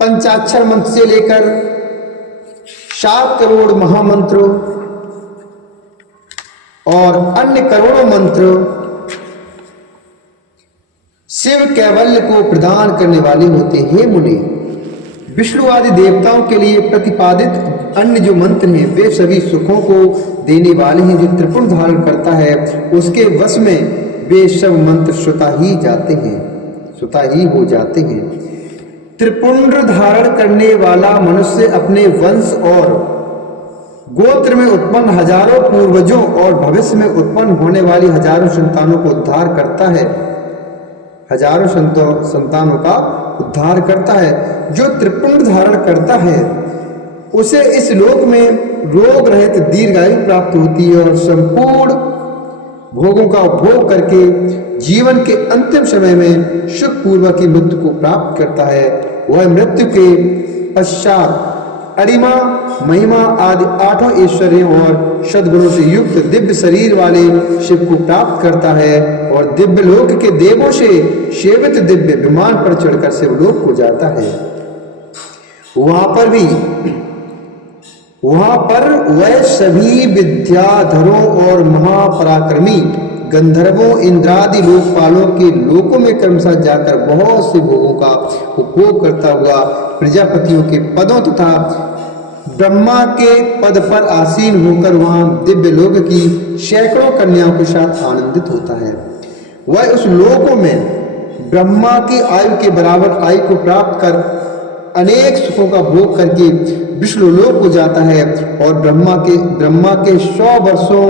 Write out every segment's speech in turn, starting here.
पंचाक्षर मंत्र से लेकर 7 करोड़ महामंत्र और अन्य करोड़ों मंत्र शिव कैवल्य को प्रदान करने वाले होते हैं। मुनि, विष्णु आदि देवताओं के लिए प्रतिपादित अन्य जो मंत्र हैं वे सभी सुखों को देने वाले हैं। जो त्रिपुंड धारण करता है उसके वश में वे सब मंत्र स्वतः ही जाते हैं, स्वतः ही हो जाते हैं। त्रिपुंड धारण करने वाला मनुष्य अपने वंश और गोत्र में उत्पन्न हजारों पूर्वजों और भविष्य में उत्पन्न होने वाली हजारों संतानों को उद्धार करता है, हजारों संतानों का उद्धार करता है। जो त्रिपुंड धारण करता है उसे इस लोक में रोग रहित दीर्घायु प्राप्त होती है और संपूर्ण भोगों का उपभोग करके जीवन के अंतिम समय में सुखपूर्वक की मृत्यु को प्राप्त करता है। वह मृत्यु के पश्चात अरिमा, महिमा आदि 8 ऐश्वर्यों और सद्गुणों से युक्त दिव्य शरीर वाले शिव को प्राप्त करता है और दिव्य लोक के देवों से सेवित दिव्य विमान पर चढ़कर शिवलोक को जाता है। वहां पर वह सभी विद्याधरों और महापराक्रमी गंधर्वों, इंद्रादि लोकपालों के लोकों में क्रमशः जाकर बहुत से भोगों का उपभोग करता हुआ प्रजापतियों के पदों तथा ब्रह्मा के पद पर आसीन होकर वहां दिव्य लोक की सैकड़ों कन्याओं के साथ आनंदित होता है। वह उस लोकों में ब्रह्मा की आयु के बराबर आयु को प्राप्त कर अनेक सुखों का भोग करके विष्णु लोक को जाता है और ब्रह्मा के 100 वर्षों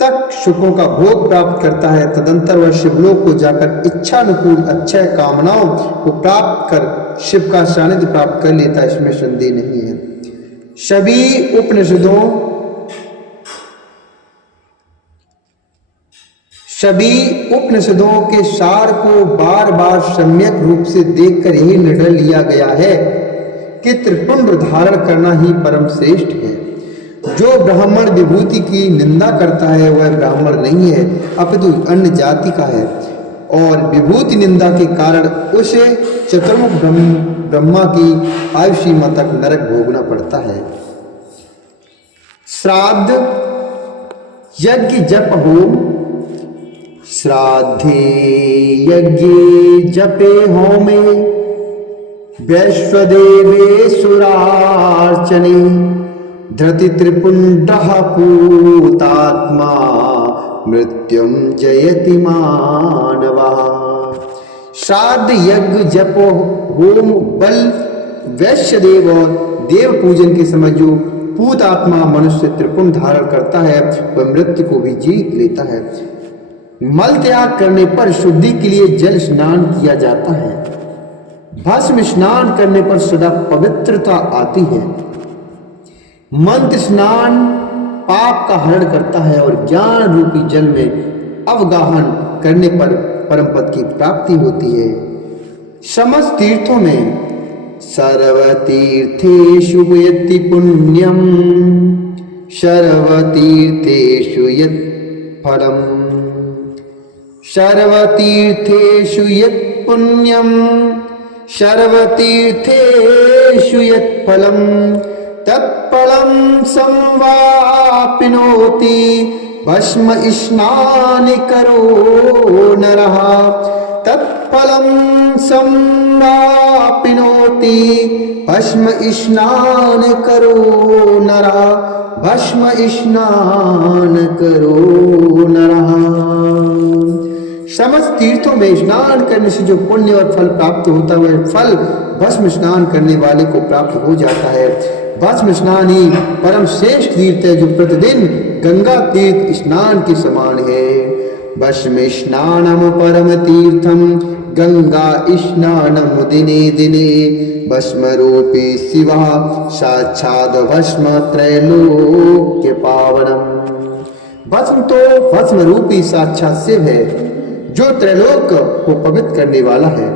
तक सुखों का भोग प्राप्त करता है। तदंतर वह शिवलोक को जाकर इच्छानुकूल अक्षय कामनाओं को प्राप्त कर शिव का सानिध्य प्राप्त कर लेता है, इसमें संदेह नहीं है। सभी उपनिषदों के सार को बार बार सम्यक रूप से देखकर यही निर्णय लिया गया है कि त्रिपुंड धारण करना ही परम श्रेष्ठ है। जो ब्राह्मण विभूति की निंदा करता है वह ब्राह्मण नहीं है अपितु अन्य जाति का है और विभूति निंदा के कारण उसे चतुर्मुख ब्रह्मा की आयु सीमा तक नरक भोगना पड़ता है। श्राद्ध, यज्ञ, जप, होम। श्राद्धे यज्ञे जपे होमे वैश्वदेवे सुरार्चने धृति त्रिपुंडः पूतात्मा मृत्युम जयति मानवः। श्राद्ध, यज्ञ, जप, होम, बल, वैश्यदेव और देव पूजन के समय जो पूत आत्मा मनुष्य त्रिपुंड धारण करता है वह मृत्यु को भी जीत लेता है। मल त्याग करने पर शुद्धि के लिए जल स्नान किया जाता है। भस्म स्नान करने पर सदा पवित्रता आती है। मंत्र स्नान पाप का हरण करता है और ज्ञान रूपी जल में अवगाहन करने पर परम पद की प्राप्ति होती है। समस्त तीर्थों में सर्वतीर्थेषु यत्ति पुण्यम सर्वतीर्थेषु यत् फलम सर्वतीर्थेषु यत् पुण्यम सर्वतीर्थेषु यत् फलम तत्फलं संवाप्नोति भस्म स्नान करो नरः तत्फलं संवाप्नोति भस्म स्नान करो नरः भस्म स्नान करो नरः। समस्त तीर्थों में स्नान करने से जो पुण्य और फल प्राप्त होता है वह फल भस्म स्नान करने वाले को प्राप्त हो जाता है। भस्म स्नान ही परम श्रेष्ठ तीर्थ है जो प्रतिदिन गंगा तीर्थ स्नान के समान है। भस्म स्नानम परम तीर्थम गंगा स्नानम दिने दिने भस्म रूपी शिवा साक्षात् भस्म त्रैलोक्य पावनम। भस्म तो भस्म रूपी साक्षात शिव है जो त्रैलोक को पवित्र करने वाला है।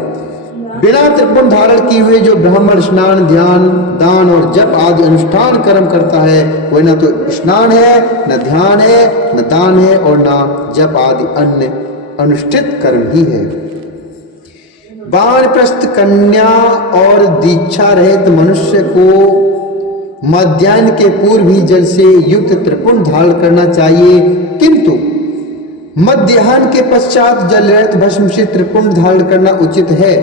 बिना त्रिपुंड धारण किए हुए जो ब्राह्मण स्नान, ध्यान, दान और जप आदि अनुष्ठान कर्म करता है वह न तो स्नान है, न ध्यान है, न दान है और न जप आदि अन्य अनुष्ठित कर्म ही है। वानप्रस्थ कन्या और दीक्षा रहित मनुष्य को मध्याह्न के पूर्व ही जल से युक्त त्रिपुंड धारण करना चाहिए, किंतु मध्याह्न के पश्चात जल रहित भस्म से त्रिपुंड धारण करना उचित है।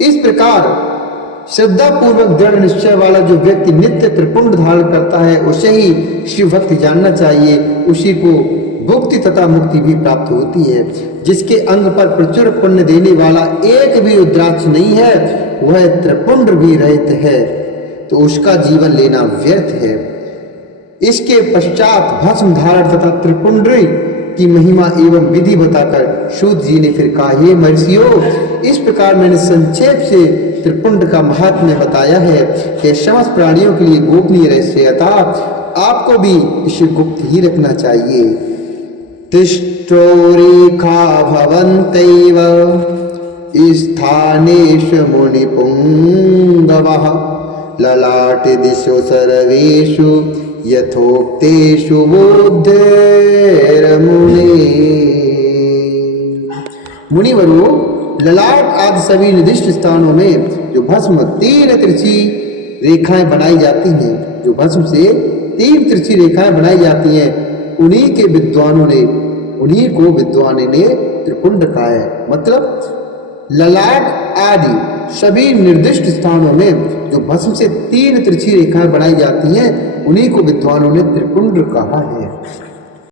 इस प्रकार श्रद्धा पूर्वक दृढ़ निश्चय वाला जो व्यक्ति नित्य त्रिपुंड धारण करता है उसे ही शिव भक्ति जानना चाहिए, उसी को भुक्ति तथा मुक्ति भी प्राप्त होती है। जिसके अंग पर प्रचुर पुण्य देने वाला एक भी रुद्राक्ष नहीं है, वह त्रिपुंड भी रहित है, तो उसका जीवन लेना व्यर्थ है। इसके पश्चात भस्म धारण तथा त्रिपुंड की महिमा एवं विधि बताकर सूत जी ने फिर कहा, हे महर्षियों, इस प्रकार मैंने संक्षेप से त्रिपुंड का महात्म्य बताया है। यह समस्त प्राणियों के लिए गोपनीय रहस्य, अतः आपको भी इसे गुप्त ही रखना चाहिए। तिष्ठो रेखा भवन्तैव स्थानेषु मुनिपुंगवः ललाट दिशो सर्वेषु यथोक्तेषु बुद्धेर्मुने। मुनिवरों, ललाट आदि सभी निर्दिष्ट स्थानों में जो भस्म 3 तिरछी रेखाएं बनाई जाती हैं, जो भस्म से 3 तिरछी रेखाएं बनाई जाती हैं, उन्हीं को विद्वान ने त्रिपुंड कहा है। मतलब ललाट आदि सभी निर्दिष्ट स्थानों में जो भस्म से 3 तिरछी रेखाएं बनाई जाती हैं, उन्हीं को विद्वानों ने त्रिपुंड कहा है।